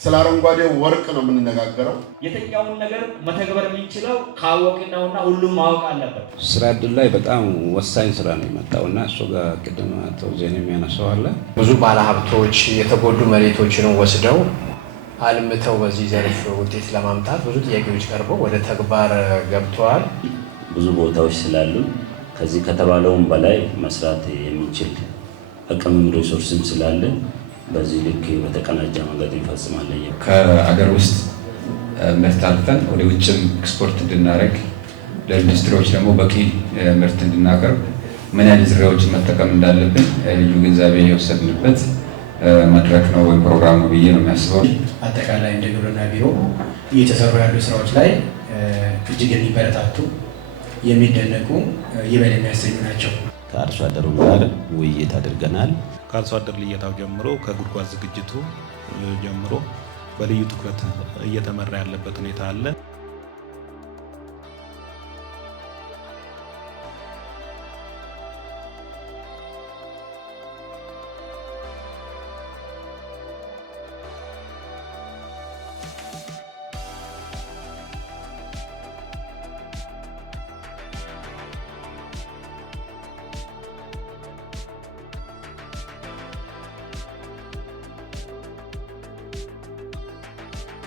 ስለ አረንጓዴ ወርቅ ነው የምንነጋገረው። የትኛውን ነገር መተግበር የምንችለው ካወቅነውና ሁሉም ማወቅ አለበት። ስራ ዕድል ላይ በጣም ወሳኝ ስራ ነው የመጣውና እሱ ጋር ቅድም አቶ ዜና የሚያነሳው አለ። ብዙ ባለሀብቶች የተጎዱ መሬቶችን ወስደው አልምተው በዚህ ዘርፍ ውጤት ለማምጣት ብዙ ጥያቄዎች ቀርበው ወደ ተግባር ገብተዋል። ብዙ ቦታዎች ስላሉ ከዚህ ከተባለውም በላይ መስራት የሚችል አቅምም ሪሶርስም ስላለ በዚህ ልክ በተቀናጀ መንገድ እንፈጽማለን። ከአገር ውስጥ ምርት አልፈን ወደ ውጭም ኤክስፖርት እንድናደርግ ለኢንዱስትሪዎች ደግሞ በቂ ምርት እንድናቀርብ ምን አይነት ዝርያዎችን መጠቀም እንዳለብን ልዩ ግንዛቤ የወሰድንበት መድረክ ነው ወይም ፕሮግራም ነው ብዬ ነው የሚያስበው። አጠቃላይ እንደ ግብርና ቢሮ እየተሰሩ ያሉ ስራዎች ላይ እጅግ የሚበረታቱ የሚደነቁ ይበል የሚያሰኙ ናቸው። ከአርሶ አደሩ ጋር ውይይት አድርገናል። ከአርሶ አደር ልየታው ጀምሮ ከጉድጓድ ዝግጅቱ ጀምሮ በልዩ ትኩረት እየተመራ ያለበት ሁኔታ አለ።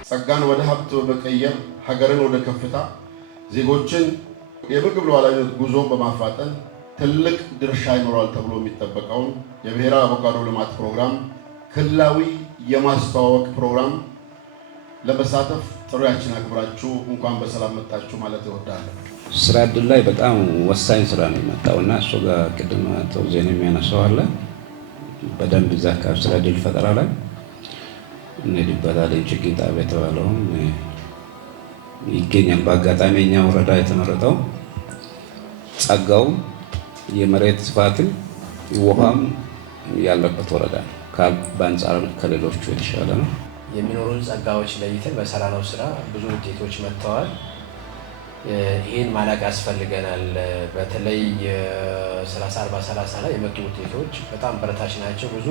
ጸጋን ወደ ሀብት በመቀየር ሀገርን ወደ ከፍታ ዜጎችን የምግብ ሉዓላዊነት ጉዞ በማፋጠን ትልቅ ድርሻ ይኖራል ተብሎ የሚጠበቀውን የብሔራዊ አቮካዶ ልማት ፕሮግራም ክልላዊ የማስተዋወቅ ፕሮግራም ለመሳተፍ ጥሪያችንን አክብራችሁ እንኳን በሰላም መጣችሁ ማለት እወዳለሁ። ስራ ዕድል ላይ በጣም ወሳኝ ስራ ነው የመጣውና እሱ ጋር ቅድም አቶ ዜና የሚያነሳው አለ። በደንብ እዛ አካባቢ ስራ ዕድል ፈጠራ ላይ እንሄድበታለን። ችግኝ ጣቢያ የተባለውም ይገኛል። በአጋጣሚ እኛ ወረዳ የተመረጠው ጸጋው የመሬት ስፋትን ውሃም ያለበት ወረዳ በአንጻር ከሌሎቹ የተሻለ ነው። የሚኖሩን ጸጋዎች ለይተን በሰራነው ስራ ብዙ ውጤቶች መጥተዋል። ይህን ማላቅ ያስፈልገናል። በተለይ የ30-40-30 ላይ የመጡ ውጤቶች በጣም በረታች ናቸው። ብዙ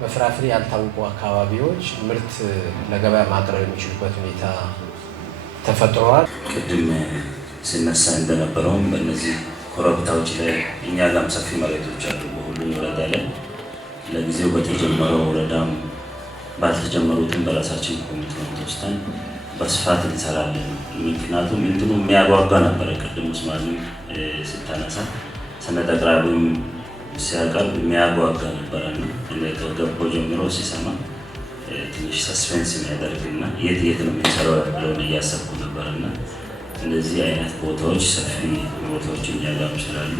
በፍራፍሬ ያልታወቁ አካባቢዎች ምርት ለገበያ ማቅረብ የሚችሉበት ሁኔታ ተፈጥሯል። ቅድም ሲነሳ እንደነበረውም በእነዚህ ኮረብታዎች ላይ እኛ ጋም ሰፊ መሬቶች አሉ። በሁሉም ወረዳ ላይ ለጊዜው በተጀመረው ወረዳም ባልተጀመሩትም በራሳችን ኮሚትመንት ወስደን በስፋት እንሰራለን። ምክንያቱም እንትኑ የሚያጓጓ ነበረ። ቅድም ኡስማን ስታነሳ ሰነድ አቅራቢም ሲያቀርብ የሚያጓጓ ነበረና ከገባው ጀምሮ ሲሰማ ትንሽ ሰስፔንስ የሚያደርግና የት ነው የሚሰራው ብለውን እያሰብኩ ነበርና እንደዚህ አይነት ቦታዎች ሰፊ ቦታዎች እኛ ጋር ስላሉ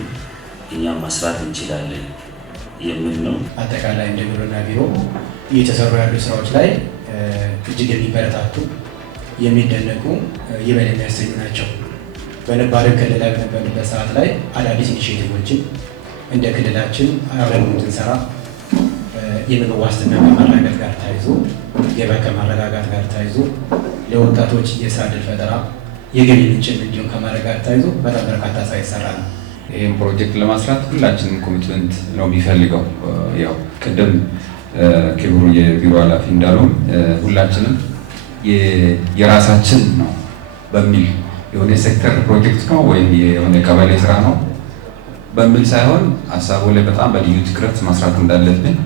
እኛም መስራት እንችላለን የሚል ነው። አጠቃላይ እንደ ግብርና ቢሮ እየተሰሩ ያሉ ስራዎች ላይ እጅግ የሚበረታቱ የሚደነቁ ይበል የሚያሰኙ ናቸው። በነባር ክልል ላይ በነበርንበት ሰዓት ላይ አዳዲስ ኢኒሼቲቮችን እንደ ክልላችን አብረን እንድንሰራ የምግብ ዋስትና ከማረጋገጥ ጋር ተያይዞ ገበያ ከማረጋጋት ጋር ተያይዞ ለወጣቶች የስራ ዕድል ፈጠራ የገቢ ምንጭን እንዲሁም ከማድረግ ጋር ተያይዞ በጣም በርካታ ስራ ይሰራል። ይህም ፕሮጀክት ለማስራት ሁላችንም ኮሚትመንት ነው የሚፈልገው። ያው ቅድም ክቡር የቢሮ ኃላፊ እንዳለው ሁላችንም የራሳችን ነው በሚል የሆነ ሴክተር ፕሮጀክት ነው ወይም የሆነ ቀበሌ ስራ ነው በሚል ሳይሆን ሀሳቡ ላይ በጣም በልዩ ትኩረት መስራት እንዳለብን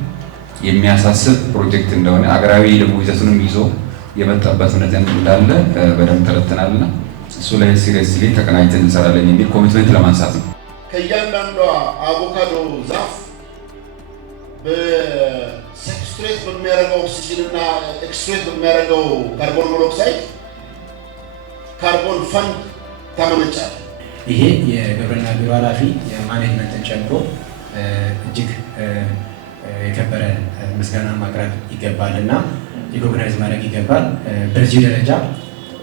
የሚያሳስብ ፕሮጀክት እንደሆነ አገራዊ ደግሞ ይዘቱንም ይዞ የመጣበት ሁኔታ እንዳለ በደንብ ተረድተናልና እሱ ላይ ሲሪየስሊ ተቀናጅተን እንሰራለን የሚል ኮሚትመንት ለማንሳት ነው። ከእያንዳንዷ አቮካዶ ዛፍ በሴክስትሬት በሚያደርገው ኦክሲጅን እና ኤክስትሬት በሚያደርገው ካርቦን ሞኖክሳይድ ካርቦን ፈንድ ታመነጫል። ይሄ የግብርና ቢሮ ኃላፊ የማኔጅመንትን ጨምሮ እጅግ የከበረ ምስጋና ማቅረብ ይገባል እና ሪኮግናይዝ ማድረግ ይገባል። በዚህ ደረጃ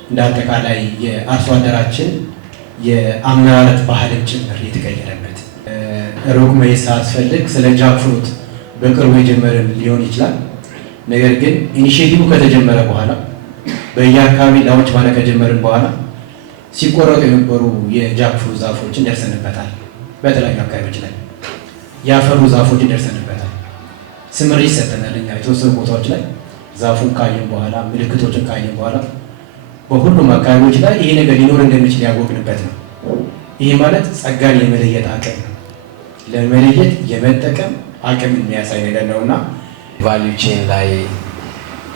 እንደ አጠቃላይ የአርሶ አደራችን የአመራረት ባህልን ጭምር የተቀየረበት ሩቅ መሄድ ሳያስፈልግ ስለ ጃክፍሩት በቅርቡ የጀመርን ሊሆን ይችላል። ነገር ግን ኢኒሼቲቭ ከተጀመረ በኋላ በየአካባቢ ላውንች ማለት ከጀመርን በኋላ ሲቆረጡ የነበሩ የጃክፍሩት ዛፎችን ደርሰንበታል። በተለያዩ አካባቢዎች ላይ ያፈሩ ዛፎችን ደርሰንበታል። ስምሪት ሰጥተናል። እኛ የተወሰኑ ቦታዎች ላይ ዛፉን ካየን በኋላ ምልክቶችን ካየን በኋላ በሁሉም አካባቢዎች ላይ ይሄ ነገር ሊኖር እንደሚችል ያወቅንበት ነው። ይሄ ማለት ጸጋን የመለየት አቅም ነው። ለመለየት የመጠቀም አቅም የሚያሳይ ነገር ነውና ቫልዩ ቼን ላይ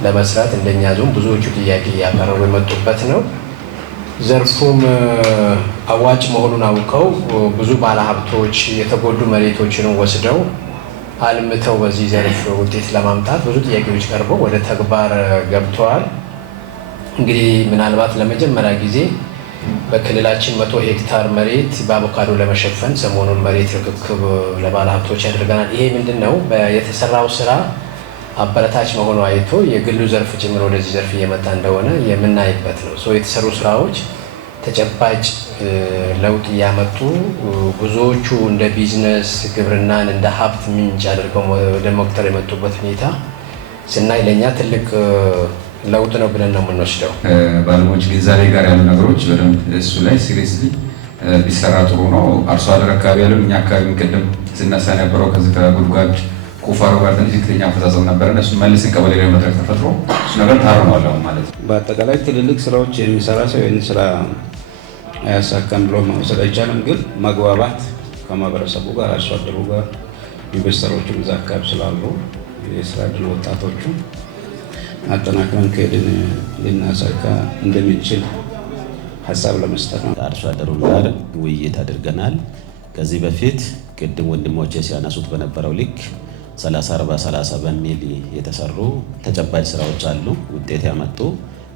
ለመስራት እንደኛ ዞን ብዙዎቹ ጥያቄ ያቀረቡ የመጡበት ነው። ዘርፉም አዋጭ መሆኑን አውቀው ብዙ ባለሀብቶች የተጎዱ መሬቶችን ወስደው አልምተው በዚህ ዘርፍ ውጤት ለማምጣት ብዙ ጥያቄዎች ቀርበው ወደ ተግባር ገብተዋል። እንግዲህ ምናልባት ለመጀመሪያ ጊዜ በክልላችን 100 ሄክታር መሬት በአቮካዶ ለመሸፈን ሰሞኑን መሬት ርክክብ ለባለሀብቶች ያደርገናል። ይሄ ምንድነው የተሰራው ስራ አበረታች መሆኑ አይቶ የግሉ ዘርፍ ጭምር ወደዚህ ዘርፍ እየመጣ እንደሆነ የምናይበት ነው። የተሰሩ ስራዎች ተጨባጭ ለውጥ እያመጡ ብዙዎቹ እንደ ቢዝነስ ግብርናን እንደ ሀብት ምንጭ አድርገው ወደ መቁጠር የመጡበት ሁኔታ ስናይ ለእኛ ትልቅ ለውጥ ነው ብለን ነው የምንወስደው። ባለሙያዎች ግንዛቤ ጋር ያሉ ነገሮች በደንብ እሱ ላይ ሲሪየስሊ ቢሰራ ጥሩ ነው። አርሶ አደር አካባቢ ያለው እኛ አካባቢ ቅድም ስናሳ የነበረው ከዚህ ከጉድጓድ ቁፋሮ ጋር ትንሽ ዝቅተኛ አፈጻጸም ነበረ። እሱ መልስን ቀበሌ ላይ መድረክ ተፈጥሮ እሱ ነገር ታርሟል አሁን ማለት ነው። በአጠቃላይ ትልልቅ ስራዎች የሚሰራ ሰው ይህን ስራ አያሳካም ብሎ መውሰድ አይቻልም። ግን መግባባት ከማህበረሰቡ ጋር አርሶ አደሩ ጋር ኢንቨስተሮቹም እዛ አካባቢ ስላሉ የስራ ዕድል ወጣቶቹ አጠናክረን ከሄድን ልናሳካ እንደሚችል ሀሳብ ለመስጠት ነው። ከአርሶ አደሩ ጋር ውይይት አድርገናል። ከዚህ በፊት ቅድም ወንድሞቼ ሲያነሱት በነበረው ልክ 30/40/30 በሚል የተሰሩ ተጨባጭ ስራዎች አሉ፣ ውጤት ያመጡ።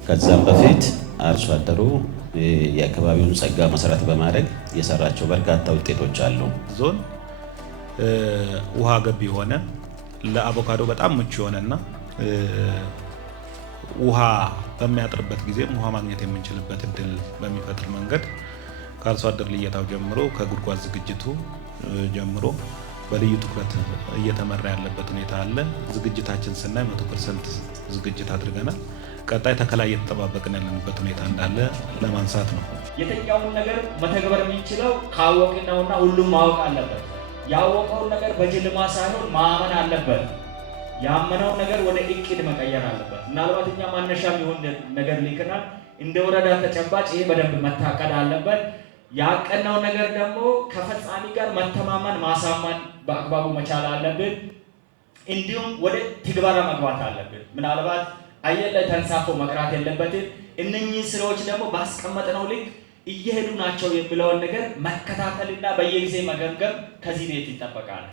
ከዛም በፊት አርሶ አደሩ የአካባቢውን ጸጋ መሰረት በማድረግ የሰራቸው በርካታ ውጤቶች አሉ። ዞን ውሃ ገብ የሆነ ለአቮካዶ በጣም ምቹ የሆነና ውሃ በሚያጥርበት ጊዜም ውሃ ማግኘት የምንችልበት እድል በሚፈጥር መንገድ ከአርሶ አደር ልየታው ጀምሮ ከጉድጓድ ዝግጅቱ ጀምሮ በልዩ ትኩረት እየተመራ ያለበት ሁኔታ አለ። ዝግጅታችን ስናይ 100% ዝግጅት አድርገናል። ቀጣይ ተከላ እየተጠባበቅን ያለንበት ሁኔታ እንዳለ ለማንሳት ነው። የትኛውን ነገር መተግበር የሚችለው ካወቅን ነውና ሁሉም ማወቅ አለበት። ያወቀውን ነገር በጅልማ ሳይሆን ማመን አለበት። ያመነውን ነገር ወደ እቅድ መቀየር አለበት። ምናልባት እኛ ማነሻ የሚሆን ነገር ሊከናል እንደ ወረዳ ተጨባጭ ይሄ በደንብ መታቀድ አለበት። ያቀናው ነገር ደግሞ ከፈጻሚ ጋር መተማመን ማሳመን በአግባቡ መቻል አለብን። እንዲሁም ወደ ትግበራ መግባት አለብን። ምናልባት አየር ላይ ተንሳፎ መቅራት የለበትም። እነኚህ ስራዎች ደግሞ ባስቀመጥነው ልክ እየሄዱ ናቸው የሚለውን ነገር መከታተልና በየጊዜ መገምገም ከዚህ ቤት ይጠበቃል።